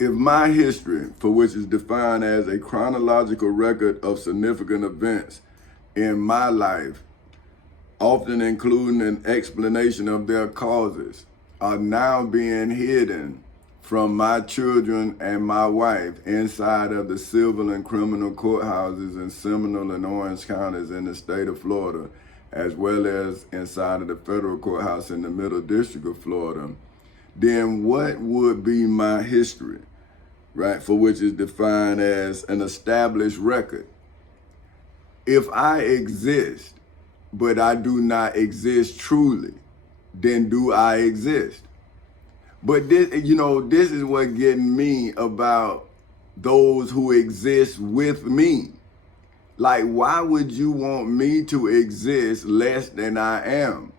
If my history, for which is defined as a chronological record of significant events in my life, often including an explanation of their causes, are now being hidden from my children and my wife inside of the civil and criminal courthouses in Seminole and Orange counties in the state of Florida, as well as inside of the federal courthouse in the Middle District of Florida, then what would be my history, right? For which is defined as an established record. If I exist, but I do not exist truly, then do I exist? But this, this is what getting me about those who exist with me. Like, why would you want me to exist less than I am?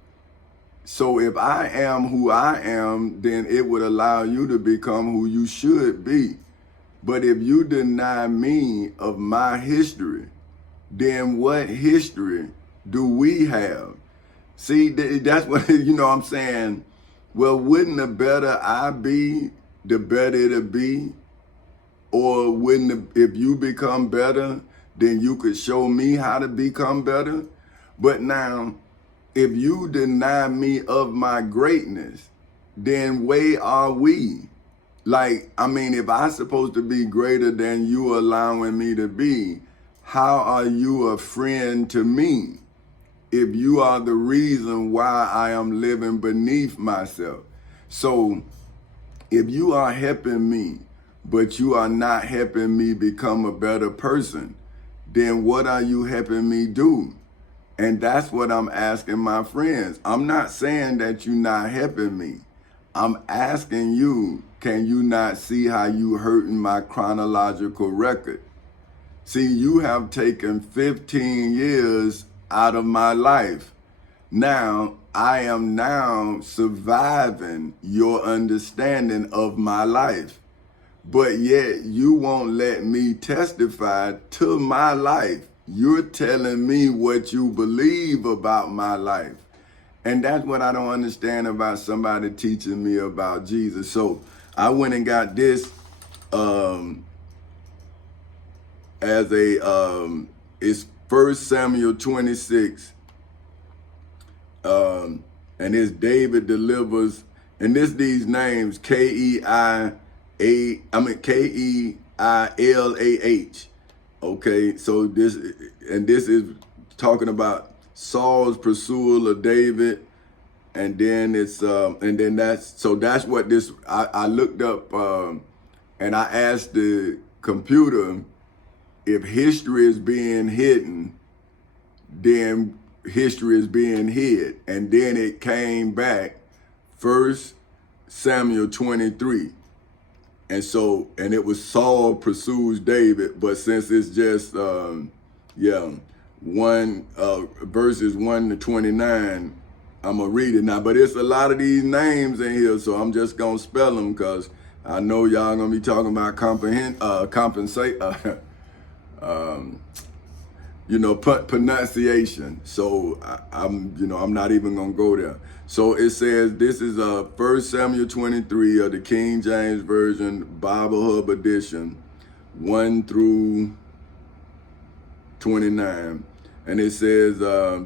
So if I am who I am, then it would allow you to become who you should be. But if you deny me of my history, then what history do we have? See, that's what, I'm saying, well, wouldn't the better I be, the better it'll be? Or if you become better, then you could show me how to become better? But now, if you deny me of my greatness, then where are we? Like, if I'm supposed to be greater than you allowing me to be, how are you a friend to me? If you are the reason why I am living beneath myself. So if you are helping me, but you are not helping me become a better person, then what are you helping me do? And that's what I'm asking my friends. I'm not saying that you're not helping me. I'm asking you, can you not see how you hurting my chronological record? See, you have taken 15 years out of my life. Now, I am now surviving your understanding of my life. But yet, you won't let me testify to my life. You're telling me what you believe about my life. And that's what I don't understand about somebody teaching me about Jesus. So I went and got this as it's 1 Samuel 26, and it's David delivers, and these names, Keilah. Okay, so this is talking about Saul's pursuit of David, and then that's what this, I looked up, and I asked the computer, if history is being hidden, then history is being hid. And then it came back, 1 Samuel 23. And it was Saul pursues David, but since it's just, verses 1 to 29, I'm going to read it now. But it's a lot of these names in here, so I'm just going to spell them because I know y'all going to be talking about pronunciation. So I'm not even gonna go there. So it says, this is 1 Samuel 23 of the King James Version Bible Hub Edition, 1 through 29. And it says,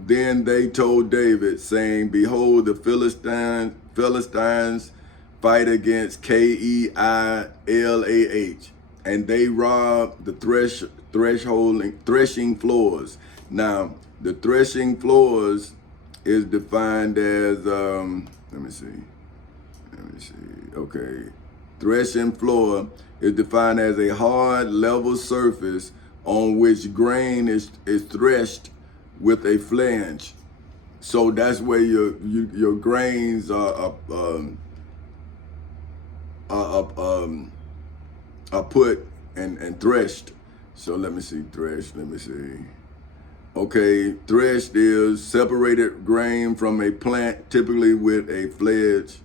then they told David, saying, behold, the Philistines fight against Keilah, and they robbed the threshing floors. Now, the threshing floors is defined as, let me see. Okay. Threshing floor is defined as a hard, level surface on which grain is threshed with a flange. So that's where your grains are put and threshed. So let me see, threshed, let me see. Okay, threshed is separated grain from a plant, typically with a fledge,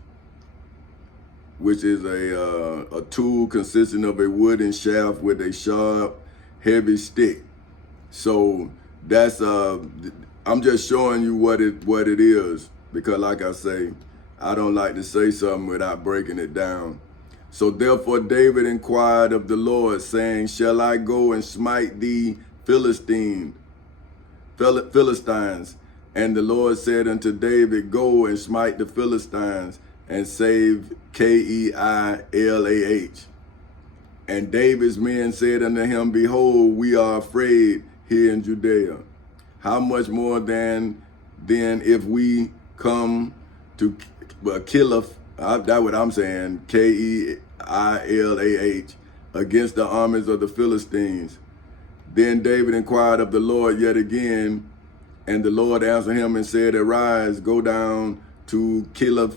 which is a tool consisting of a wooden shaft with a sharp, heavy stick. So that's, I'm just showing you what it is, because like I say, I don't like to say something without breaking it down. So therefore David inquired of the Lord, saying, shall I go and smite the Philistines? And the Lord said unto David, go and smite the Philistines and save Keilah. And David's men said unto him, behold, we are afraid here in Judea. How much more then if we come to kill that's what I'm saying, Keilah, against the armies of the Philistines. Then David inquired of the Lord yet again, and the Lord answered him and said, arise, go down to Keilah,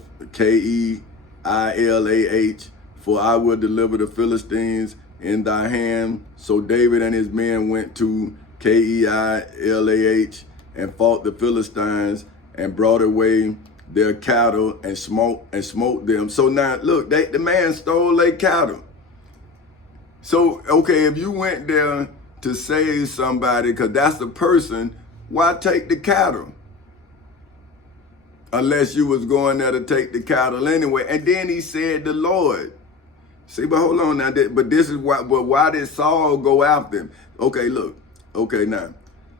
for I will deliver the Philistines in thy hand. So David and his men went to Keilah and fought the Philistines and brought away their cattle and smote them. So now look, the man stole their cattle. So, okay, if you went there to save somebody, because that's the person, why take the cattle? Unless you was going there to take the cattle anyway. And then he said the Lord. See, but hold on now. But this is why. But why did Saul go after him? Okay, look. Okay, now,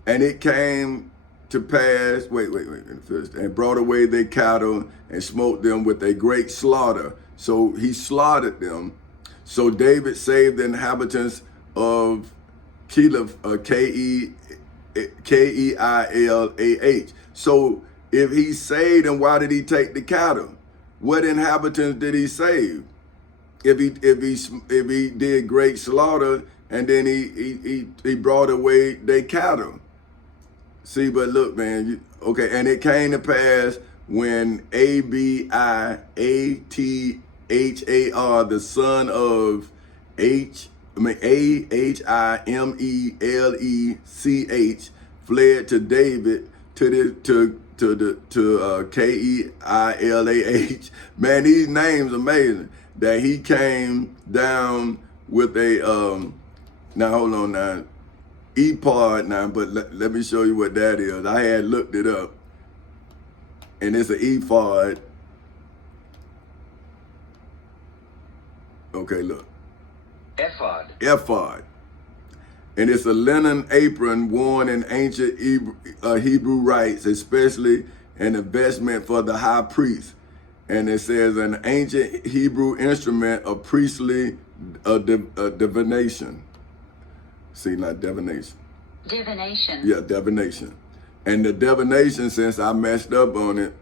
and it came to pass. Wait. And brought away their cattle and smote them with a great slaughter. So he slaughtered them. So David saved the inhabitants of Keilah, Keilah. So if he saved them, why did he take the cattle? What inhabitants did he save? If he did great slaughter and then he brought away their cattle. See, but look, man. Okay, and it came to pass when Abiathar, the son of Ahimelech, fled to David to Keilah. Man, these names amazing. That he came down with a now hold on now, ephod now, but let me show you what that is. I had looked it up, and it's an ephod. Okay, look. Ephod. And it's a linen apron worn in ancient Hebrew rites, especially an investment for the high priest. And it says an ancient Hebrew instrument of priestly divination. See, not divination. Divination. Yeah, divination. And the divination, since I messed up on it,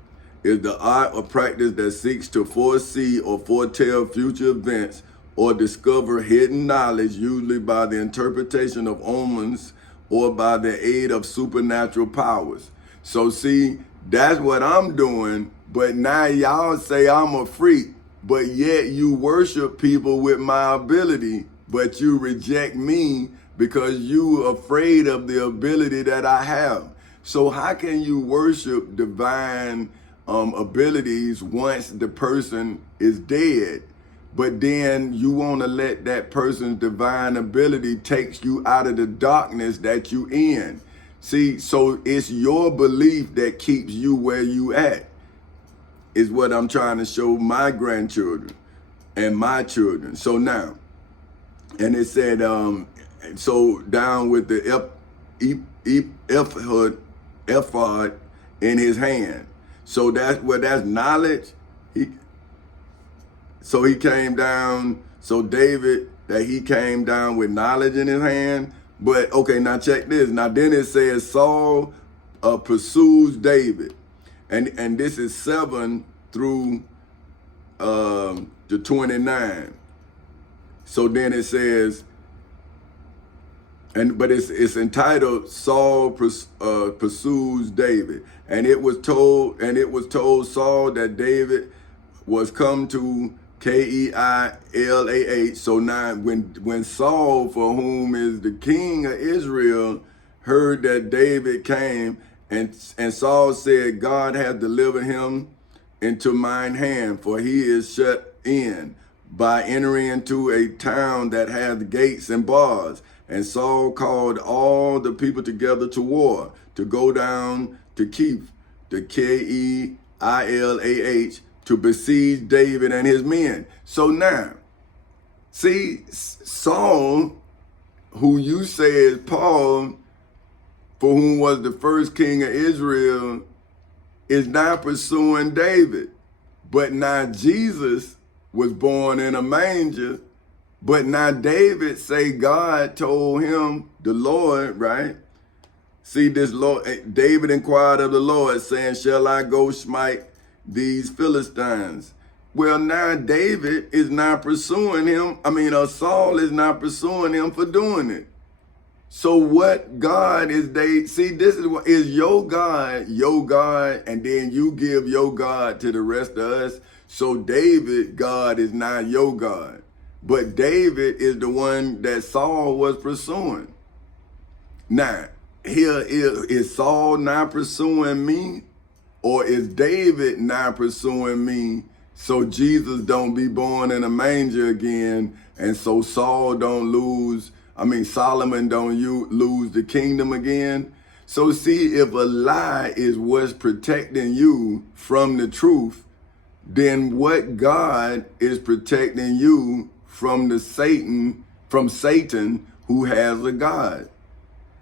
is the art or practice that seeks to foresee or foretell future events or discover hidden knowledge, usually by the interpretation of omens or by the aid of supernatural powers. So see, that's what I'm doing, but now y'all say I'm a freak, but yet you worship people with my ability, but you reject me because you afraid of the ability that I have. So how can you worship divine abilities once the person is dead? But then you want to let that person's divine ability takes you out of the darkness that you in. See, so it's your belief that keeps you where you at, is what I'm trying to show my grandchildren and my children. So now, and it said, so down with the ephod in his hand. So that's knowledge. So he came down, so David, that he came down with knowledge in his hand. But okay, now check this. Now then it says Saul pursues David. And this is 7 through to 29. So then it says, but it's entitled Saul pursues David. And it was told Saul that David was come to Keilah. So now when Saul, for whom is the king of Israel, heard that David came, and Saul said, God hath delivered him into mine hand, for he is shut in by entering into a town that hath gates and bars. And Saul called all the people together to war, to go down to Keilah, to besiege David and his men. So now, See, Saul, who you say is Paul, for whom was the first king of Israel, is not pursuing David. But now Jesus was born in a manger. But now David say God told him, the Lord, right? See, this Lord, David inquired of the Lord, saying, shall I go smite these Philistines? Well, now David is not pursuing him. Saul is not pursuing him for doing it. So what God is see, this is your God, and then you give your God to the rest of us. So David, God is not your God. But David is the one that Saul was pursuing. Now, here is Saul not pursuing me? Or is David not pursuing me so Jesus don't be born in a manger again, and so Solomon don't lose the kingdom again? So see, if a lie is what's protecting you from the truth, then what God is protecting you from Satan who has a God?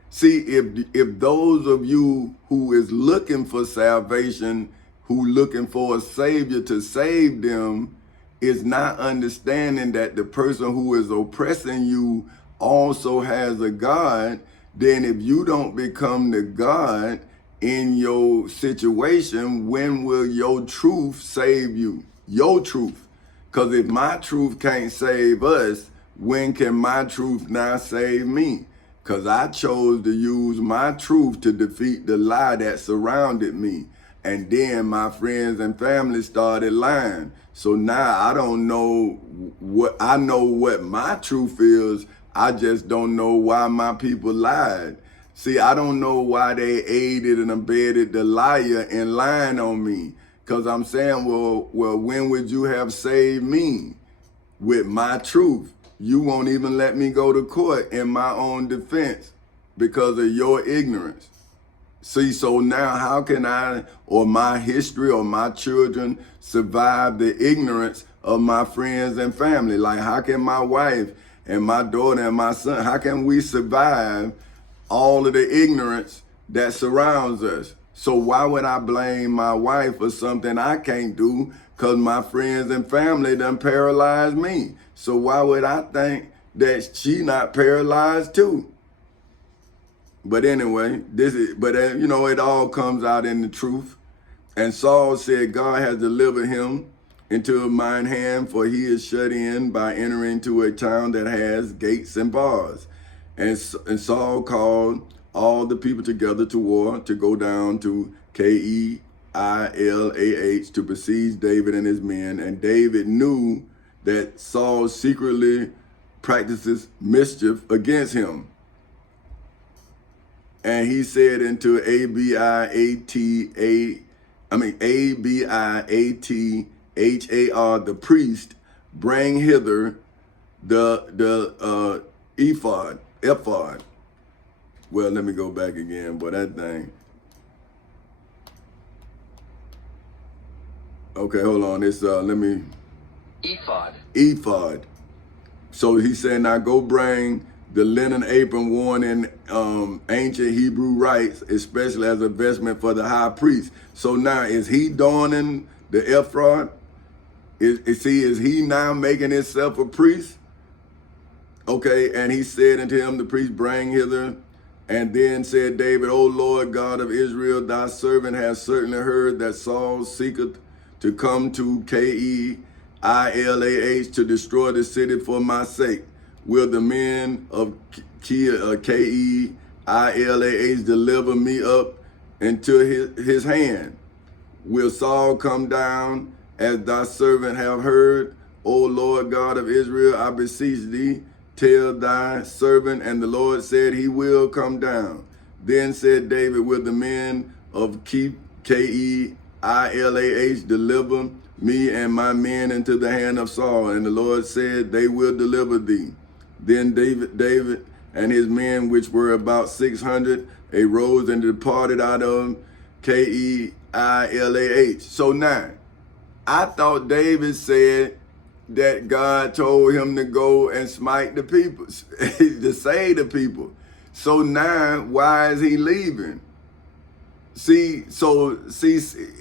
See, if those of you who is looking for salvation, who looking for a savior to save them, is not understanding that the person who is oppressing you also has a God, then if you don't become the God in your situation, when will your truth save you? Your truth. Because if my truth can't save us, when can my truth not save me? Because I chose to use my truth to defeat the lie that surrounded me. And then my friends and family started lying. So now I don't know I know what my truth is. I just don't know why my people lied. See, I don't know why they aided and abetted the liar in lying on me. Because I'm saying, well, when would you have saved me? With my truth. You won't even let me go to court in my own defense because of your ignorance. See, so now how can I, or my history, or my children survive the ignorance of my friends and family? Like, how can my wife and my daughter and my son, how can we survive all of the ignorance that surrounds us? So why would I blame my wife for something I can't do? Because my friends and family done paralyzed me. So why would I think that she not paralyzed too? But anyway, it all comes out in the truth. And Saul said, God has delivered him into mine hand, for he is shut in by entering to a town that has gates and bars. And Saul called all the people together to war, to go down to Keilah to besiege David and his men. And David knew that Saul secretly practices mischief against him. And he said unto Abiathar, the priest, bring hither the ephod. Well, let me go back again, but that thing. Okay, hold on. It's Ephod. So he said, now go bring the linen apron worn in ancient Hebrew rites, especially as a vestment for the high priest. So now, is he donning the ephod? Is he now making himself a priest? Okay, and he said unto him, the priest, bring hither. And then said David, O Lord God of Israel, thy servant has certainly heard that Saul seeketh to come to Keilah to destroy the city for my sake. Will the men of Keilah deliver me up into his hand? Will Saul come down as thy servant have heard? O Lord God of Israel, I beseech thee, tell thy servant. And the Lord said, he will come down. Then said David, will the men of Keilah deliver me and my men into the hand of Saul? And the Lord said, they will deliver thee. Then David and his men, which were about 600, arose and departed out of Keilah. So now, I thought David said, that God told him to go and smite the people, to save the people. So now, why is he leaving? See,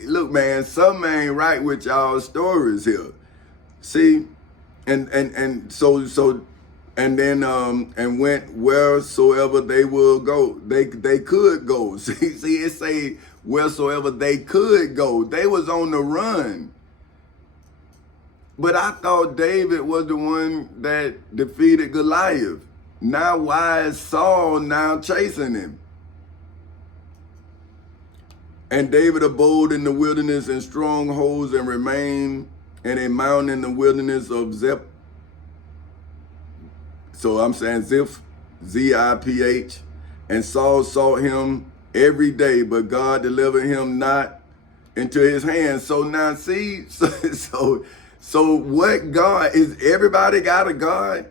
look, man, something ain't right with y'all stories here. See, and went wheresoever they will go. They could go. See, it say wheresoever they could go. They was on the run. But I thought David was the one that defeated Goliath. Now why is Saul now chasing him? And David abode in the wilderness in strongholds and remained in a mountain in the wilderness of Ziph. So I'm saying Ziph, Z-I-P-H. And Saul sought him every day, but God delivered him not into his hands. So now see, so what God is? Everybody got a God.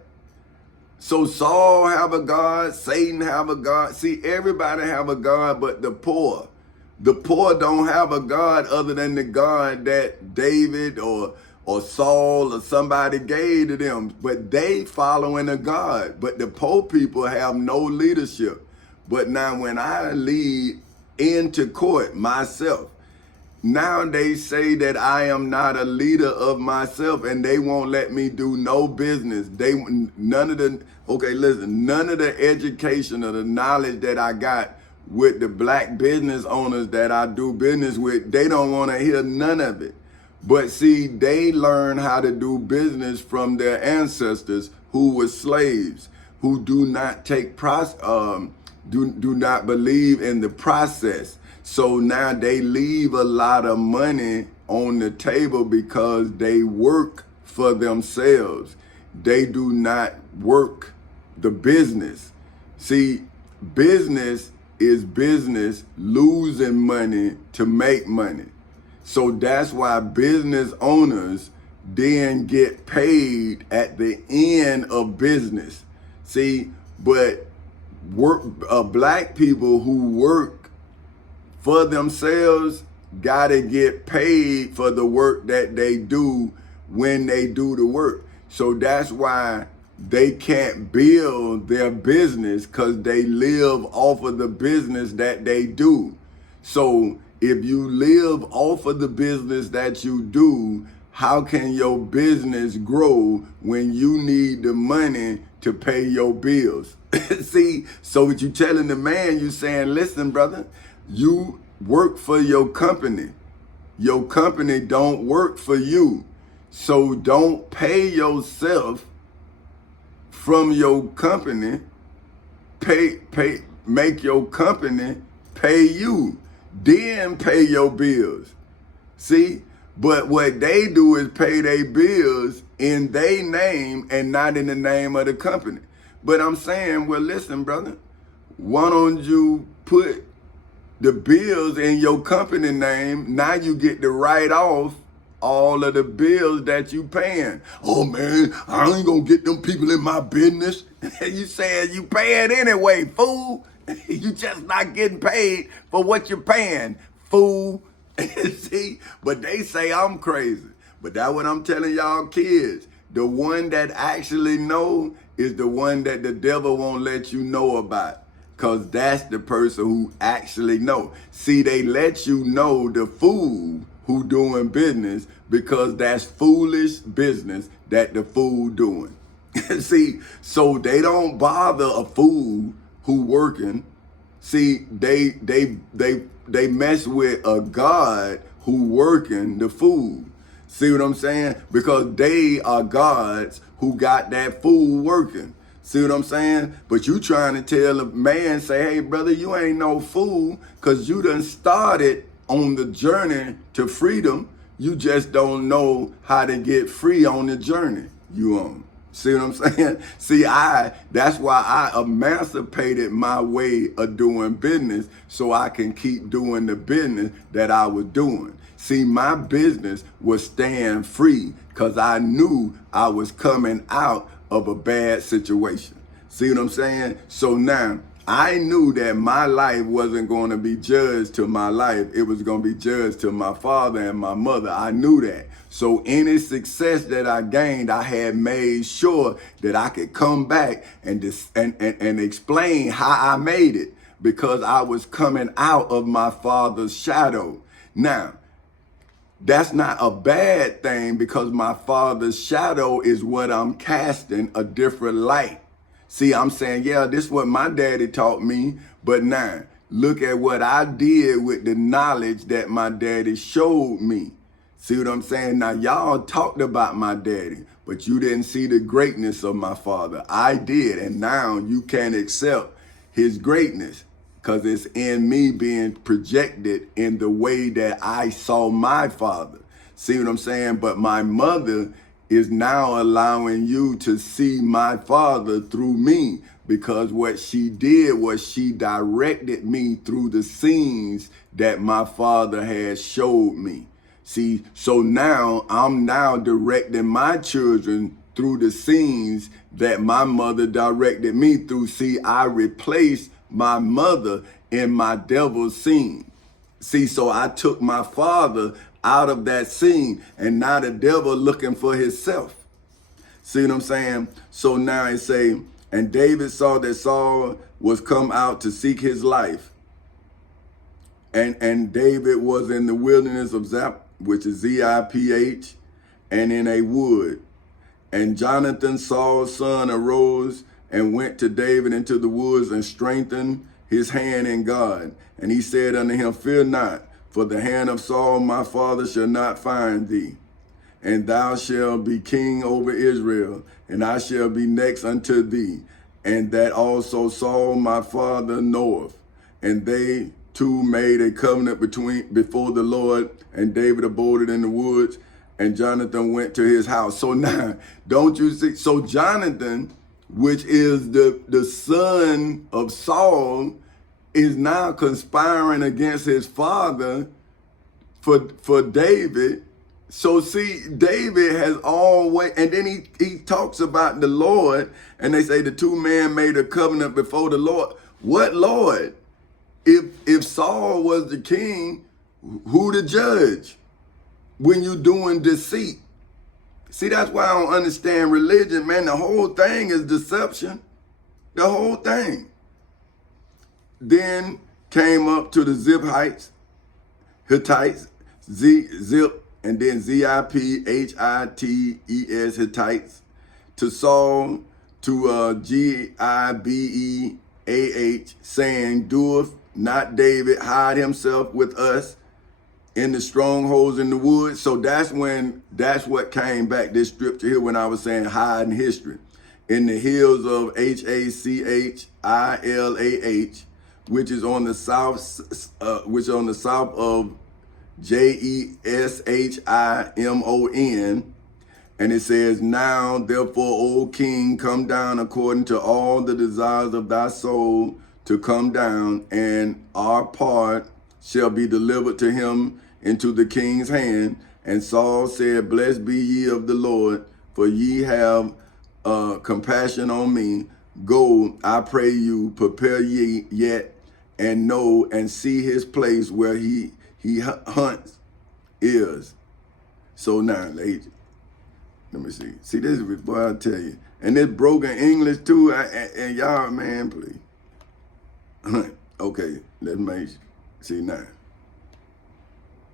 So Saul have a God, Satan have a God. See, everybody have a God, but the poor. The poor don't have a God other than the God that David or Saul or somebody gave to them. But they following a God. But the poor people have no leadership. But now when I lead into court myself, now they say that I am not a leader of myself, and they won't let me do no business. None of the education or the knowledge that I got with the black business owners that I do business with, they don't want to hear none of it. But see, they learn how to do business from their ancestors who were slaves, who do not do not believe in the process. So now they leave a lot of money on the table because they work for themselves. They do not work the business. See, business is business losing money to make money. So that's why business owners then get paid at the end of business. See, but black people who work for themselves gotta get paid for the work that they do when they do the work. So that's why they can't build their business, because they live off of the business that they do. So if you live off of the business that you do, how can your business grow when you need the money to pay your bills? See, so what you telling the man, you saying, listen, brother, you work for your company. Your company don't work for you. So don't pay yourself from your company. Make your company pay you. Then pay your bills. See? But what they do is pay their bills in their name and not in the name of the company. But I'm saying, well, listen, brother, why don't you put the bills in your company name? Now you get to write off all of the bills that you paying. Oh man, I ain't gonna get them people in my business. You saying you paying anyway, fool. You just not getting paid for what you're paying, fool. See, but they say I'm crazy. But that's what I'm telling y'all kids. The one that actually know is the one that the devil won't let you know about. Because that's the person who actually know. See, they let you know the fool who doing business because that's foolish business that the fool doing. See, so they don't bother a fool who working. See, they mess with a God who working the fool. See what I'm saying? Because they are gods who got that fool working. See what I'm saying? But you trying to tell a man, say, hey, brother, you ain't no fool because you done started on the journey to freedom. You just don't know how to get free on the journey you on. See what I'm saying? See, that's why I emancipated my way of doing business so I can keep doing the business that I was doing. See, my business was staying free because I knew I was coming out of a bad situation. See what I'm saying? So now I knew that my life wasn't going to be judged to my life. It was going to be judged to my father and my mother. I knew that. So any success that I gained, I had made sure that I could come back and explain how I made it, because I was coming out of my father's shadow. Now, that's not a bad thing, because my father's shadow is what I'm casting a different light. See, I'm saying, yeah, this is what my daddy taught me, but now look at what I did with the knowledge that my daddy showed me. See what I'm saying? Now, y'all talked about my daddy, but you didn't see the greatness of my father. I did, and now you can't accept his greatness, because it's in me being projected in the way that I saw my father. See what I'm saying? But my mother is now allowing you to see my father through me, because what she did was she directed me through the scenes that my father had showed me. See, so now I'm now directing my children through the scenes that my mother directed me through. See, I replaced my mother in my devil's scene. See, so I took my father out of that scene, and now the devil looking for himself. See what I'm saying? So now it say, and David saw that Saul was come out to seek his life. And David was in the wilderness of Ziph, which is Ziph, and in a wood. And Jonathan, Saul's son, arose and went to David into the woods and strengthened his hand in God. And he said unto him, fear not, for the hand of Saul my father shall not find thee. And thou shalt be king over Israel, and I shall be next unto thee. And that also Saul my father knoweth. And they two made a covenant before the Lord, and David abode in the woods, and Jonathan went to his house. So now, don't you see? So Jonathan, which is the son of Saul, is now conspiring against his father for David. So see, David has always, and then he talks about the Lord, and they say the two men made a covenant before the Lord. What Lord? If Saul was the king, who the judge when you doing deceit? See, that's why I don't understand religion, man. The whole thing is deception. The whole thing. Then came up to the Hittites, Zip, and then Ziph, Hittites, to Saul, to Gibeah, saying, doeth not David hide himself with us in the strongholds in the woods? So that's what came back, this scripture here, when I was saying hide in history. In the hills of Hachillah, which is on the south, of Jessimon. And it says, now, therefore, O king, come down according to all the desires of thy soul to come down, and our part shall be delivered to him into the king's hand. And Saul said, blessed be ye of the Lord, for ye have compassion on me. Go, I pray you, prepare ye yet, and know and see his place where he hunts is. So now, ladies, let me see. See, this is before I tell you. And this broken English too, and y'all, man, please. Okay, let's make see now.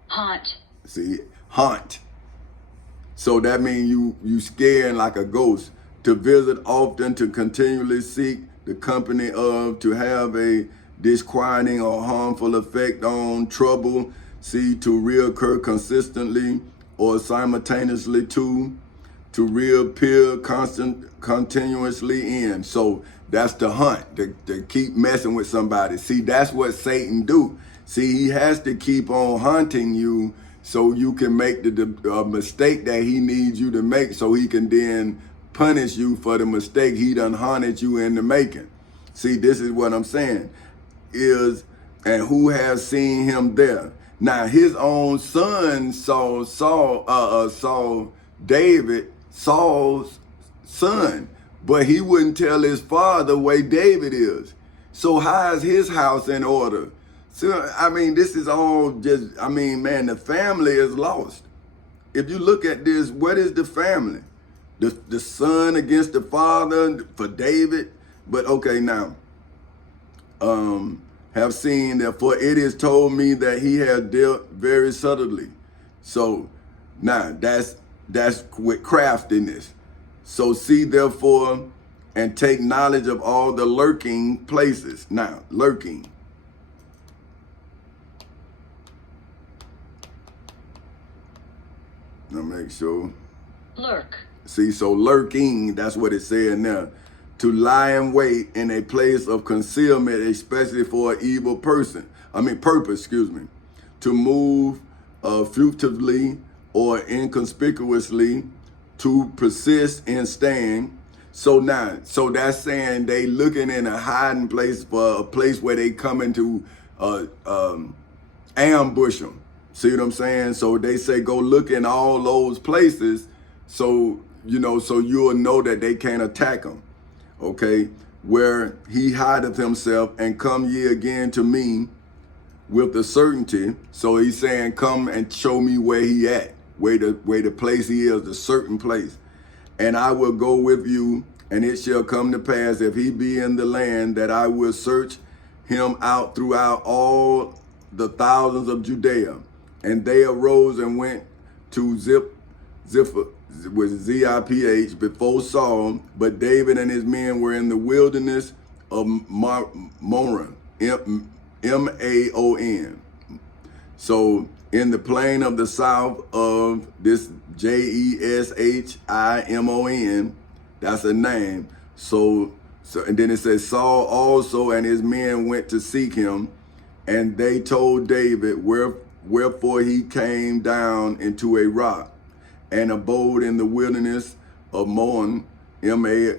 Haunt. See, haunt. So that means you scaring like a ghost. To visit often, to continually seek the company of, to have a disquieting or harmful effect on, trouble, see, to reoccur consistently or simultaneously to reappear continuously in. So that's the hunt, to keep messing with somebody. See, that's what Satan do. See, he has to keep on hunting you so you can make the mistake that he needs you to make, so he can then punish you for the mistake he done hunted you into making. See, this is what I'm saying is, and who has seen him there? Now his own son saw David, Saul's son, but he wouldn't tell his father where David is. So how is his house in order? So, I mean, this is all just, I mean, man, the family is lost. if you look at this, what is the family? The son against the father for David. But okay, now, have seen that, for it is told me that he has dealt very subtly. So now that's with craftiness. So see therefore and take knowledge of all the lurking places. Now, lurking. Now make sure. Lurk. See, so lurking, that's what it's saying now. To lie in wait in a place of concealment, especially for an evil purpose, excuse me. To move furtively or inconspicuously, to persist in staying. So now, so that's saying they looking in a hiding place for a place where they coming to ambush them. See what I'm saying? So they say go look in all those places, so so you'll know that they can't attack them. Okay, where he hideth himself, and come ye again to me with the certainty. So he's saying, come and show me where he at, where the place he is, the certain place. And I will go with you, and it shall come to pass, if he be in the land, that I will search him out throughout all the thousands of Judea. And they arose and went to Ziph with Ziph before Saul, but David and his men were in the wilderness of Maon, M-A-O-N. So in the plain of the south of this Jeshimon, that's a name. So and then it says Saul also and his men went to seek him, and they told David wherefore he came down into a rock and abode in the wilderness of Maon, M-A-O-N,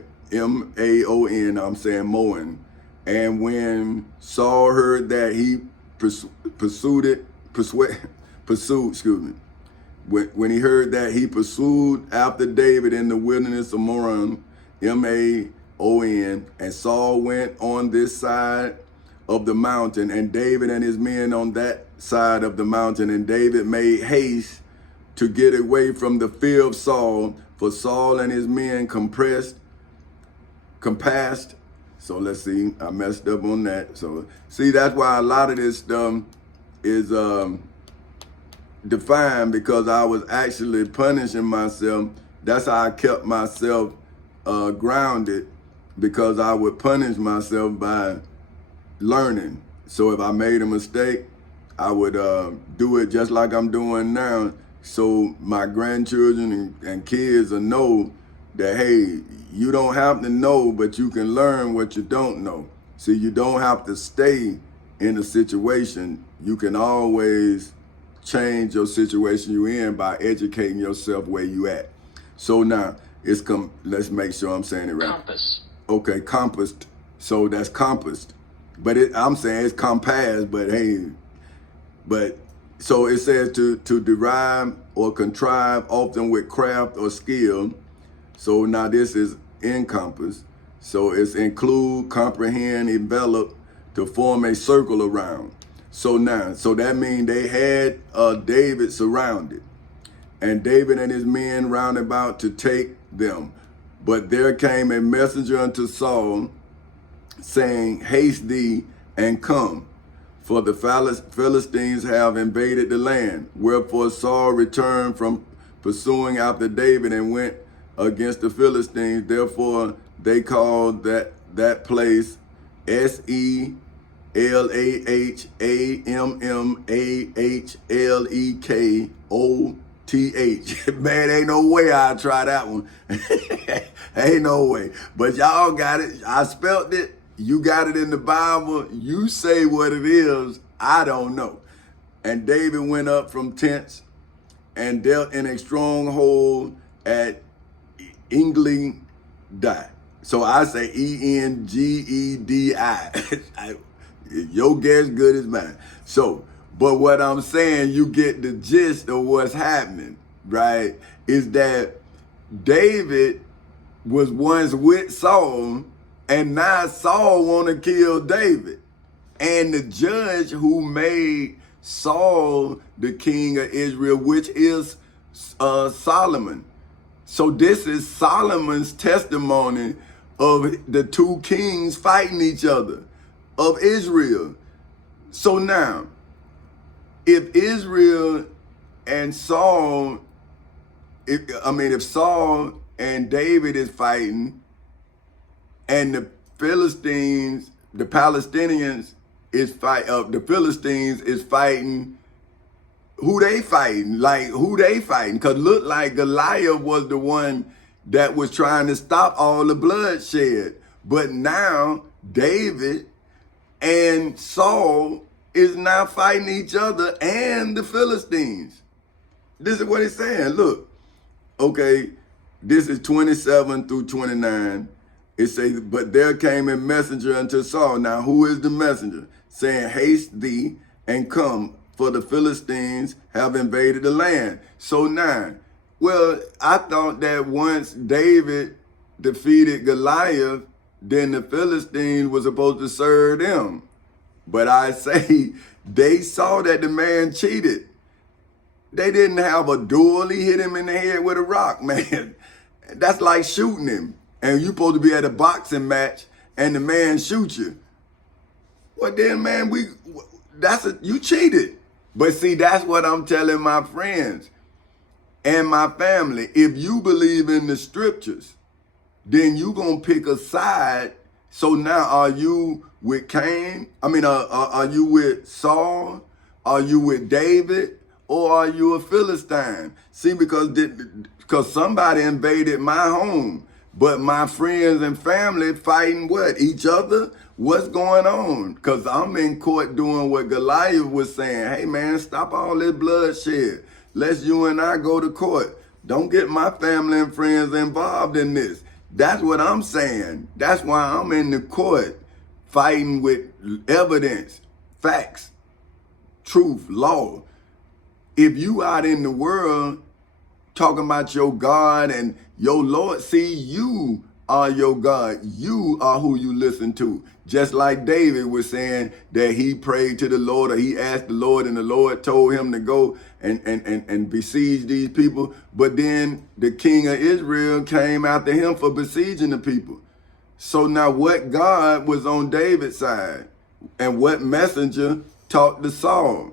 I'm saying Maon. And when Saul heard that, he pursued, when he heard that, he pursued after David in the wilderness of Maon, M-A-O-N, and Saul went on this side of the mountain, and David and his men on that side of the mountain, and David made haste to get away from the fear of Saul, for Saul and his men compassed. So let's see, I messed up on that. So see, that's why a lot of this stuff is defined, because I was actually punishing myself. That's how I kept myself grounded, because I would punish myself by learning. So if I made a mistake, I would do it just like I'm doing now. So my grandchildren and kids will know that, hey, you don't have to know, but you can learn what you don't know. See, you don't have to stay in a situation. You can always change your situation you're in by educating yourself where you at. So now, let's make sure I'm saying it right. Compass. Okay, compassed. So that's compassed. But I'm saying it's compassed, but hey, so it says to derive or contrive, often with craft or skill. So now this is encompass. So it's include, comprehend, envelop, to form a circle around. So now, so that means they had David surrounded, and David and his men round about to take them. But there came a messenger unto Saul, saying, haste thee and come, for the Philistines have invaded the land. Wherefore Saul returned from pursuing after David and went against the Philistines. Therefore they called that place Selamahlekoth. Man, ain't no way I'll try that one. Ain't no way. But y'all got it. I spelt it. You got it in the Bible. You say what it is. I don't know. And David went up from tents and dealt in a stronghold at Engedi. So I say Engedi. Your guess good as mine. So, but what I'm saying, you get the gist of what's happening, right? Is that David was once with Saul, and now Saul want to kill David. And the judge who made Saul the king of Israel, which is Solomon. So this is Solomon's testimony of the two kings fighting each other of Israel. So now, if Israel and Saul, if Saul and David is fighting, and the Philistines, the Palestinians the Philistines is fighting, who they fighting? Like, who they fighting? Because look like Goliath was the one that was trying to stop all the bloodshed. But now David and Saul is now fighting each other and the Philistines. This is what it's saying. Look, okay, this is 27 through 29. It says, but there came a messenger unto Saul. Now, who is the messenger? Saying, haste thee and come, for the Philistines have invaded the land. So now, well, I thought that once David defeated Goliath, then the Philistines were supposed to serve them. But I say, they saw that the man cheated. They didn't have a duel. He hit him in the head with a rock, man. That's like shooting him. And you supposed to be at a boxing match and the man shoots you. Well, then, man, you cheated. But see, that's what I'm telling my friends and my family. If you believe in the scriptures, then you gonna pick a side. So now, are you with Cain? Are you with Saul? Are you with David? Or are you a Philistine? See, because somebody invaded my home, but my friends and family fighting what? Each other? What's going on? Because I'm in court doing what Goliath was saying. Hey, man, stop all this bloodshed. Let's you and I go to court. Don't get my family and friends involved in this. That's what I'm saying. That's why I'm in the court fighting with evidence, facts, truth, law. If you out in the world talking about your God and your Lord, see, you are your God. You are who you listen to. Just like David was saying that he prayed to the Lord, or he asked the Lord and the Lord told him to go and besiege these people. But then the king of Israel came after him for besieging the people. So now what God was on David's side and what messenger talked to Saul?